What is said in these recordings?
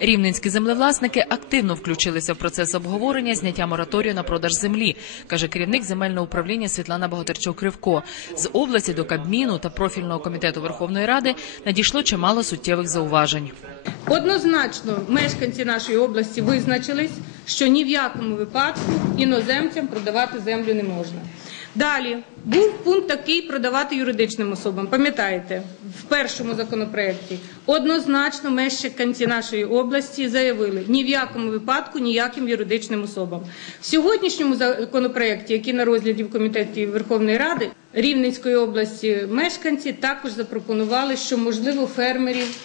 Рівненські землевласники активно включилися в процес обговорення зняття мораторію на продаж землі, каже керівник земельного управління Світлана Богатирчук-Кривко. З області до Кабміну та профільного комітету Верховної Ради надійшло чимало суттєвих зауважень. Однозначно, мешканці нашої області визначились, що ні в якому випадку іноземцям продавати землю не можна. Далі був пункт такий продавати юридичним особам. Пам'ятаєте, в першому законопроекті однозначно мешканці нашої області заявили ні в якому випадку ніяким юридичним особам. В сьогоднішньому законопроекті, який на розгляді в комітеті Верховної Ради Рівненської області, мешканці також запропонували, що можливо фермерів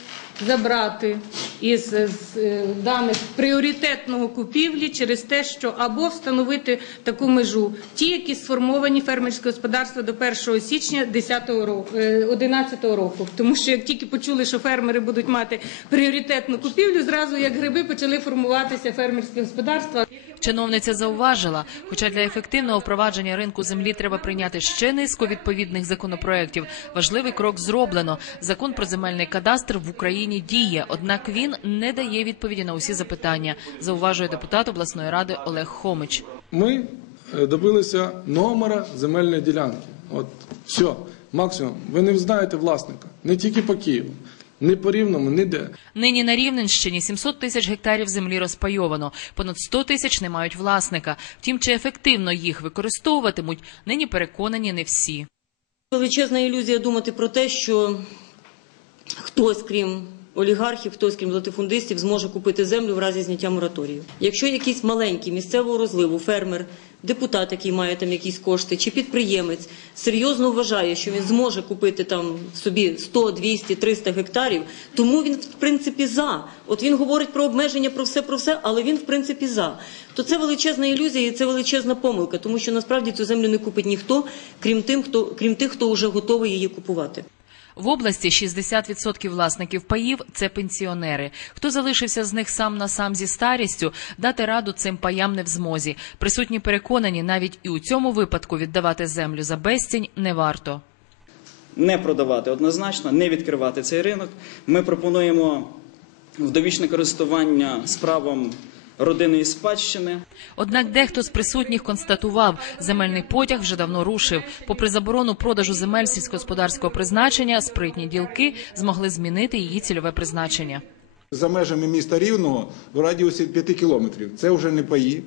забрати із з, е, даних пріоритетного купівлі через те, що або встановити таку межу, ті, які сформовані фермерські господарства до 1 січня 10 року, 11 року. Тому що як тільки почули, що фермери будуть мати пріоритетну купівлю, зразу як гриби почали формуватися фермерські господарства. Чиновниця зауважила, хоча для ефективного впровадження ринку землі треба прийняти ще низку відповідних законопроєктів, важливий крок зроблено. Закон про земельний кадастр в Україні діє, однак він не дає відповіді на усі запитання, зауважує депутат обласної ради Олег Хомич. Ми е, добилися номера земельної ділянки. От все, максимум. Ви не знаєте власника не тільки по Києву, не по рівному, ніде. Нині на Рівненщині 700 тисяч гектарів землі розпайовано, понад 100 тисяч не мають власника. Втім, чи ефективно їх використовуватимуть, нині переконані не всі. Величезна ілюзія думати про те, що хтось, крім олігархів, хтось, крім латифундистів, зможе купити землю в разі зняття мораторію. Якщо якийсь маленький місцевого розливу фермер, депутат, який має там якісь кошти, чи підприємець серйозно вважає, що він зможе купити там собі 100, 200, 300 гектарів, тому він в принципі за. От він говорить про обмеження, про все, про все, але він в принципі за. То це величезна ілюзія і це величезна помилка, тому що насправді цю землю не купить ніхто, крім тим, хто крім тих, хто вже готовий її купувати. В області 60% власників паїв – це пенсіонери. Хто залишився з них сам на сам зі старістю, дати раду цим паям не в змозі. Присутні переконані, навіть і у цьому випадку віддавати землю за безцінь не варто. не продавати однозначно, не відкривати цей ринок. Ми пропонуємо в довічне користування з правом родинної спадщини. Однак дехто з присутніх констатував, земельний потяг вже давно рушив. Попри заборону продажу земель сільськогосподарського призначення, спритні ділки змогли змінити її цільове призначення. За межами міста Рівного в радіусі 5 кілометрів. Це вже не паї,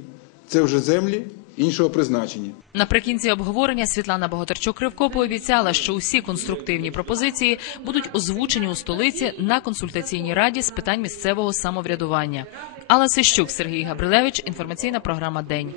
це вже землі іншого призначення. Наприкінці обговорення Світлана Богатарчук-Кривко пообіцяла, що усі конструктивні пропозиції будуть озвучені у столиці на консультаційній раді з питань місцевого самоврядування. Алла Сищук, Сергій Габрилевич. Інформаційна програма День.